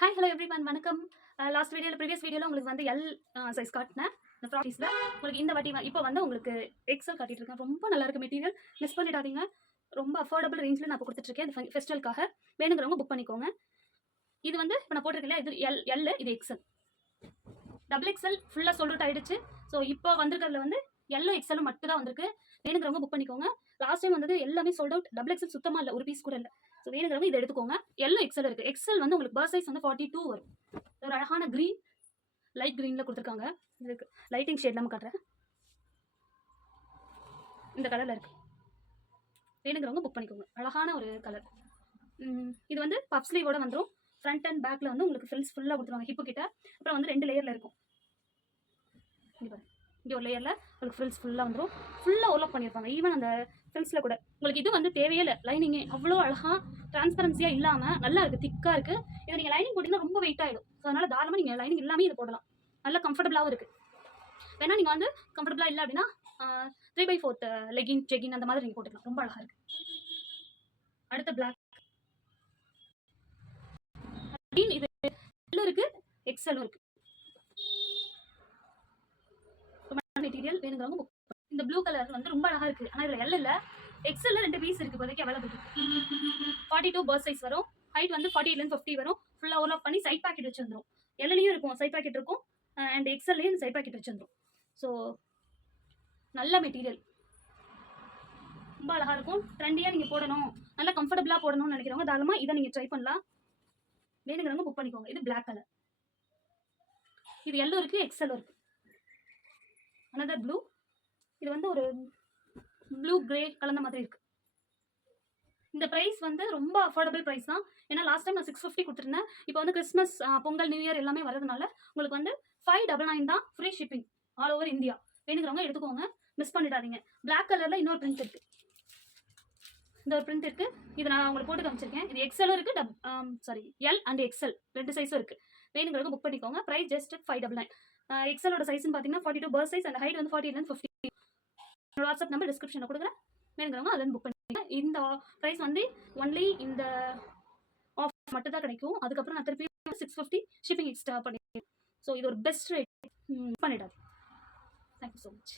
Hi hello everyone வணக்கம். Last previous வீடியோவில் உங்களுக்கு வந்து எல் சைஸ் காட்டினேன். இந்த ப்ராடக்ட்ஸில் உங்களுக்கு இந்த வாட்டி இப்போ வந்து உங்களுக்கு எக்ஸல் காட்டிட்டு இருக்கேன். ரொம்ப நல்லா இருக்கு மெட்டீரியல், மிஸ் பண்ணிடாதீங்க. ரொம்ப அஃபோர்டபுள் ரேஞ்சில் நான் இப்போ கொடுத்துட்ருக்கேன். இந்த ஃபெஸ்டிவலுக்காக வேணுங்கிறவங்க புக் பண்ணிக்கோங்க. இது வந்து இப்போ நான் போட்டிருக்கேன், இது எல், இது எக்ஸல். டபுள் எக்ஸல் ஃபுல்லாக சோல்ட் அவுட் ஆகிடுச்சு. ஸோ இப்போ வந்திருக்கிறதுல வந்து எல்லோ எக்ஸலும் மட்டும் தான் வந்திருக்கு. வேணுங்கிறவங்க புக் பண்ணிக்கோங்க. லாஸ்ட் டைம் வந்தது எல்லாமே சோல்ட் அவுட். டபுள் எக்ஸல் சுத்தமாக இல்லை, ஒரு பீஸ் கூட இல்லை. ஸோ வேணுங்கிறவங்க இதை எடுத்துக்கோங்க. எல்லோ எக்ஸல் இருக்குது. எக்ஸல் வந்து உங்களுக்கு பர்ஸ் சைஸ் வந்து 42 வரும். ஒரு அழகான க்ரீன், லைட் க்ரீனில் கொடுத்துருக்காங்க. இதுக்கு லைட்டிங் ஷேட் நம்ம காட்டுறேன். இந்த கலரில் இருக்குது. வேணுங்கிறவங்க புக் பண்ணிக்கோங்க. அழகான ஒரு கலர். இது வந்து பஃப் ஸ்லீவோட வந்துடும். ஃப்ரண்ட் அண்ட் பேக்கில் வந்து உங்களுக்கு ஃபில்ஸ் ஃபுல்லாக கொடுத்துருவாங்க ஹிப்பு கிட்ட. அப்புறம் வந்து 2 லேயரில் இருக்கும். இங்கே ஒரு லேயரில் உங்களுக்கு ஃபில்ஸ் ஃபுல்லாக வந்துடும். ஃபுல்லாக ஓவர்லாக் பண்ணியிருப்பாங்க. ஈவன் அந்த ஃபில்ஸில் கூட உங்களுக்கு இது வந்து தேவையே இல்லை. லைனிங்கே அவ்வளோ அழகாக ட்ரான்ஸ்பரன்சியாக இல்லாமல் நல்லா இருக்குது, திக்காக இருக்குது. இதை நீங்கள் லைனிங் போட்டிங்கன்னா ரொம்ப வெயிட் ஆகிடும். ஸோ அதனால் தாராளமாக நீங்கள் லைனிங் எல்லாமே இது போடலாம். நல்லா கம்ஃபர்டபுளாகவும் இருக்குது. வேணா நீங்கள் வந்து கம்ஃபர்டபுளாக இல்லை அப்படின்னா 3/4 லெகின் ஜெகின் அந்த மாதிரி நீங்கள் போட்டுக்கலாம். ரொம்ப அழகாக இருக்குது. அடுத்த பிளாக் இது எல்லோ இருக்குது, எக்ஸலும் இருக்குது. மெட்டீரியல் வேணுங்கிறவங்க புக். இந்த ப்ளூ கலர் வந்து ரொம்ப அழகாக இருக்குது. ஆனால் இதில் எல் இல்லை, எக்ஸலில் 2 பீஸ் இருக்குது இப்போதைக்கு அவைலபிள். 42 பர்ஸ் சைஸ் வரும். ஹைட் வந்து 48 50 வரும். ஃபுல்லாக ஓவர்லாக் பண்ணி சைட் பாக்கெட் வச்சு வந்துடும். எல்லையும் இருக்கும், சைட் பாக்கெட் இருக்கும். அண்ட் எக்ஸல்லையும் சைட் பாக்கெட் வச்சு வந்துடும். ஸோ நல்ல மெட்டீரியல், ரொம்ப அழகாக இருக்கும். ட்ரெண்டியாக நீங்கள் போடணும், நல்லா கம்ஃபர்டபுளாக போடணும்னு நினைக்கிறவங்க தாராளமாக இதை நீங்கள் ட்ரை பண்ணலாம். வேணுங்கிறவங்க புக் பண்ணிக்கோங்க. இது பிளாக் கலர். இது எல்லோ இருக்குது, எக்ஸலும் இருக்குது. Another blue. இது வந்து ஒரு ப்ளூ கிரே கலந்த மாதிரி இருக்குது. இந்த ப்ரைஸ் வந்து ரொம்ப அஃபோர்டபுள் ப்ரைஸ் தான். ஏன்னா லாஸ்ட் டைம் நான் 650 கொடுத்துருந்தேன். இப்போ வந்து கிறிஸ்மஸ், பொங்கல், நியூ இயர் எல்லாமே வரதுனால உங்களுக்கு வந்து 599 தான் free shipping all over India. வேணுங்கிறவங்க எடுத்துக்கோங்க, மிஸ் பண்ணிடாதீங்க. பிளாக் கலரில் இன்னொரு பிரிண்ட் இருக்குது. இந்த ஒரு பிரிண்ட் இருக்குது. இது நான் உங்களுக்கு போட்டு காமிச்சிருக்கேன். இது எக்ஸலும் இருக்குது, எல் அண்ட் எக்ஸல் 2 சைஸும் இருக்குது. வேணுங்கிறவங்க புக் பண்ணிக்கோங்க. Price just 599. எக்ஸலோட சைஸ்ன்னு பார்த்தீங்கன்னா 42 பர்ஸ் சைஸ், அந்த ஹைட் வந்து 48 50. வாட்ஸ்அப் நம்பர் டிஸ்கிரிப்ஷனில் கொடுக்குறேன். வேணுங்கிறவங்க அதை புக் பண்ணிக்கோங்க. இந்த ப்ரைஸ் வந்து ஒன்லி இந்த ஆஃபர் மட்டும் தான் கிடைக்கும். அதுக்கப்புறம் நான் திருப்பி 650 ஷிப்பிங் எக்ஸ்ட்ரா பண்ணிடுறேன். ஸோ இது ஒரு பெஸ்ட் ரேட் பண்ணிடாது. Thank you so much.